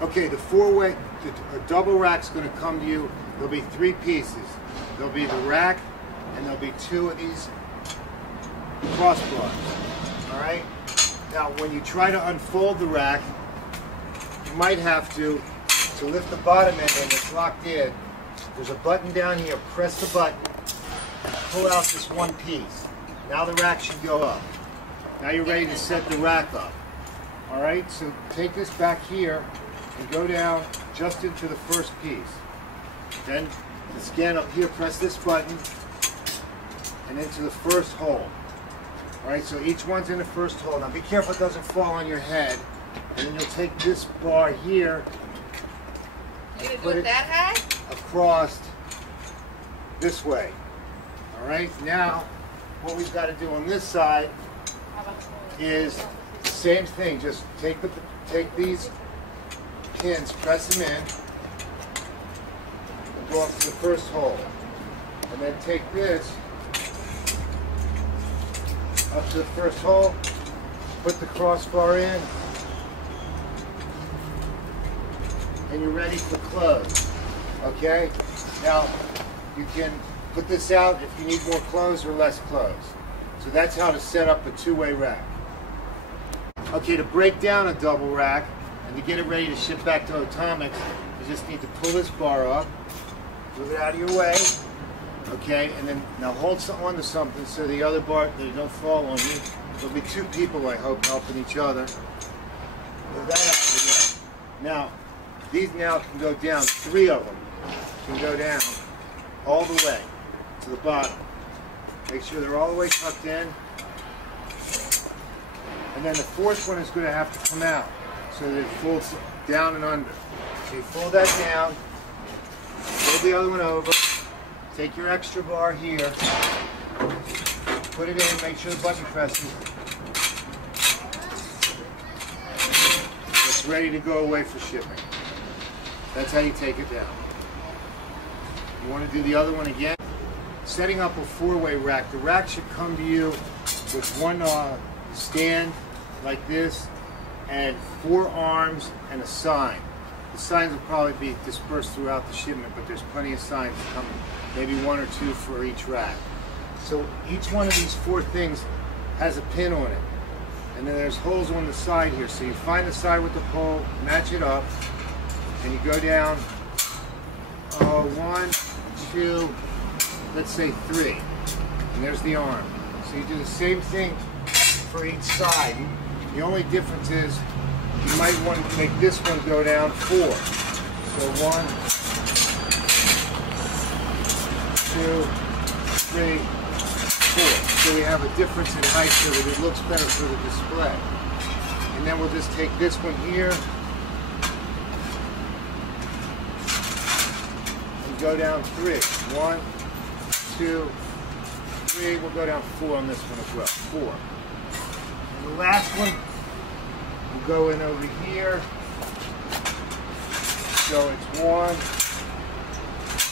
Okay, the double rack's going to come to you. There'll be 3 pieces. There'll be the rack, and there'll be 2 of these crossbars. All right. Now, when you try to unfold the rack, you might have to lift the bottom end and it's locked in. There's a button down here. Press the button. Pull out this one piece. Now the rack should go up. Now you're ready to set the rack up. All right. So take this back here and go down just into the first piece. Then the scan up here, press this button and into the first hole. All right, so each one's in the first hole. Now be careful it doesn't fall on your head. And then you'll take this bar here and put it that high? Across this way. All right, now what we've got to do on this side is the same thing. Just take these pins, press them in, and go up to the first hole. And then take this up to the first hole, put the crossbar in, and you're ready for close. Okay? Now, you can put this out if you need more clothes or less clothes. So that's how to set up a 2-way rack. Okay, to break down a double rack and to get it ready to ship back to OTOMIX, you just need to pull this bar up, move it out of your way, okay, and then now hold on to something so the other bar, they don't fall on you. There'll be 2 people, I hope, helping each other. Move that out of the way. Now, these now can go down, 3 of them can go down all the way to the bottom. Make sure they're all the way tucked in. And then the 4th one is going to have to come out so that it folds down and under. So you fold that down, fold the other one over, take your extra bar here, put it in, make sure the button presses. It's ready to go away for shipping. That's how you take it down. You want to do the other one again? Setting up a 4-way rack. The rack should come to you with one stand like this and 4 arms and a sign. The signs will probably be dispersed throughout the shipment, but there's plenty of signs coming, maybe 1 or 2 for each rack. So each one of these 4 things has a pin on it. And then there's holes on the side here. So you find the side with the pole, match it up, and you go down 1, 2, let's say 3. And there's the arm. So you do the same thing for each side. The only difference is you might want to make this one go down 4. So 1, 2, 3, 4. So we have a difference in height so that it looks better for the display. And then we'll just take this one here and go down 3. 1, 2, 3. We'll go down 4 on this one as well. 4. And the last one will go in over here. So it's 1,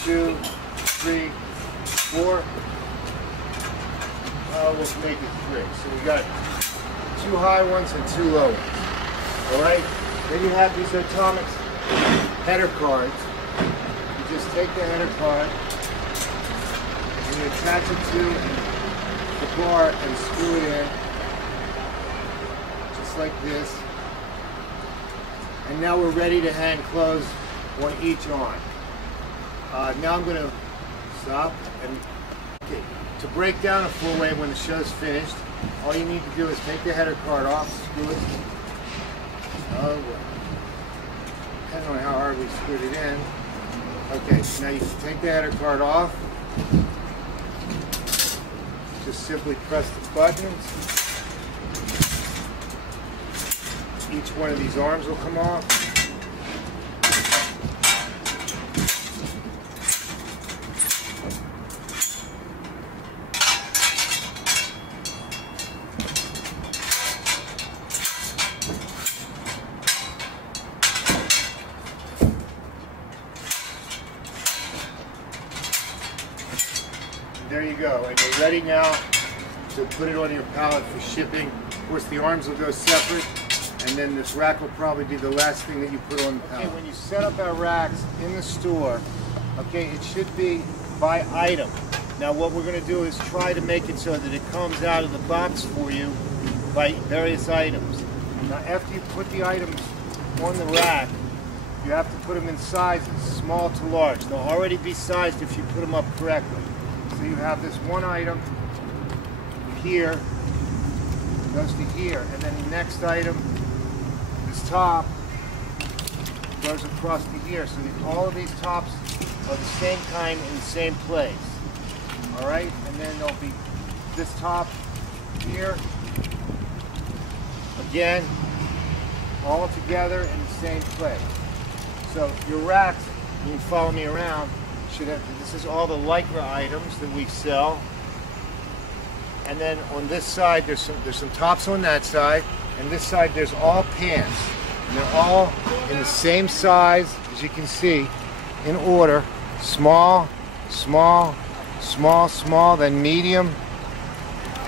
2, 3, 4. We'll make it 3. So we got 2 high ones and 2 low ones. Alright? Then you have these OTOMIX header cards. You just take the header card and you attach it to the bar and screw it in. Just like this. And now we're ready to hand close on each arm. Now I'm going to stop and okay. To break down a 4-way when the show's finished, all you need to do is take the header card off, screw it. Depending on how hard we screwed it in. Okay, so now you can take the header card off. Just simply press the buttons. Each one of these arms will come off. There you go, and you're ready now to put it on your pallet for shipping. Of course, the arms will go separate, and then this rack will probably be the last thing that you put on the pallet. Okay, when you set up our racks in the store, okay, it should be by item. Now what we're going to do is try to make it so that it comes out of the box for you by various items. Now after you put the items on the rack, you have to put them in sizes, small to large. They'll already be sized if you put them up correctly. So you have this one item here, goes to here, and then the next item, this top, goes across to here. So all of these tops are the same kind in the same place. All right, and then there'll be this top here, again, all together in the same place. So your racks, when you follow me around, should have, this is all the Lycra items that we sell. And then on this side, there's some tops on that side, and this side there's all pants. And they're all in the same size, as you can see, in order. Small, small, small, small, then medium,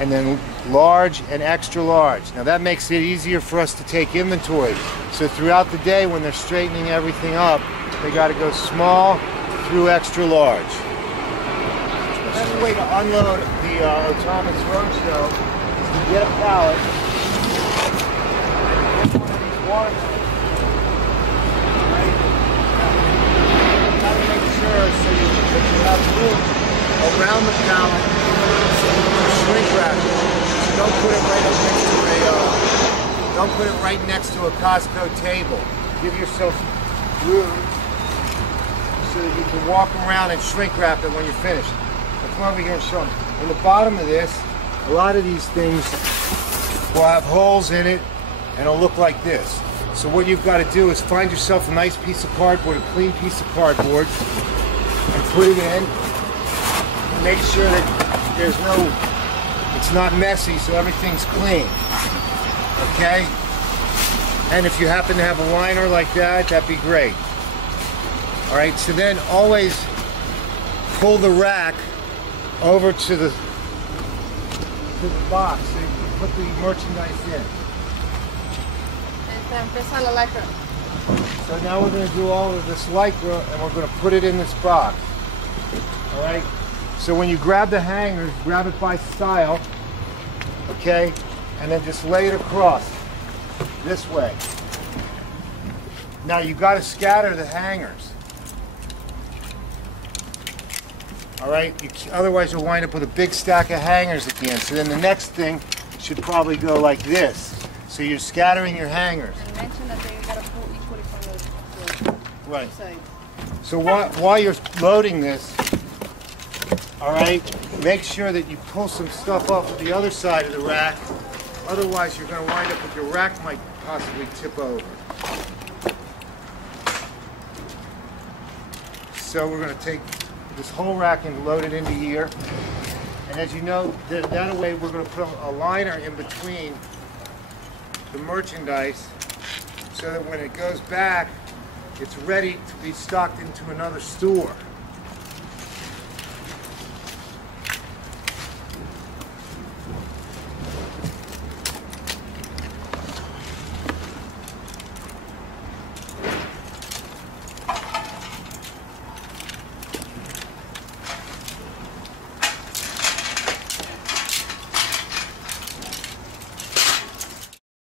and then large and extra large. Now that makes it easier for us to take inventory. So throughout the day when they're straightening everything up, they got to go small through extra large. The best way to unload the OTOMIX Roadshow is to get a pallet and put one of these watermelons. Right? You got to make sure so you have room around the pallet to shrink wrap it. So don't put it right up next to don't put it right next to a Costco table. Give yourself room so that you can walk around and shrink wrap it when you're finished. Now come over here and show them. In the bottom of this, a lot of these things will have holes in it and it'll look like this. So what you've got to do is find yourself a nice piece of cardboard, a clean piece of cardboard, and put it in. Make sure that there's it's not messy, so everything's clean. Okay? And if you happen to have a liner like that, that'd be great. All right, so then always pull the rack over to the box so you can put the merchandise in. So now we're going to do all of this Lycra and we're going to put it in this box. All right? So when you grab the hangers, grab it by style, okay? And then just lay it across this way. Now you've got to scatter the hangers. All right? Otherwise you'll wind up with a big stack of hangers at the end. So then the next thing should probably go like this. So you're scattering your hangers. And mention that they got to pull equally from the right. side. So while you're loading this, all right, make sure that you pull some stuff off of the other side of the rack. Otherwise, you're going to wind up with your rack might possibly tip over. So we're going to take this whole rack and load it into here. And as you know, that way we're going to put a liner in between the merchandise so that when it goes back, it's ready to be stocked into another store.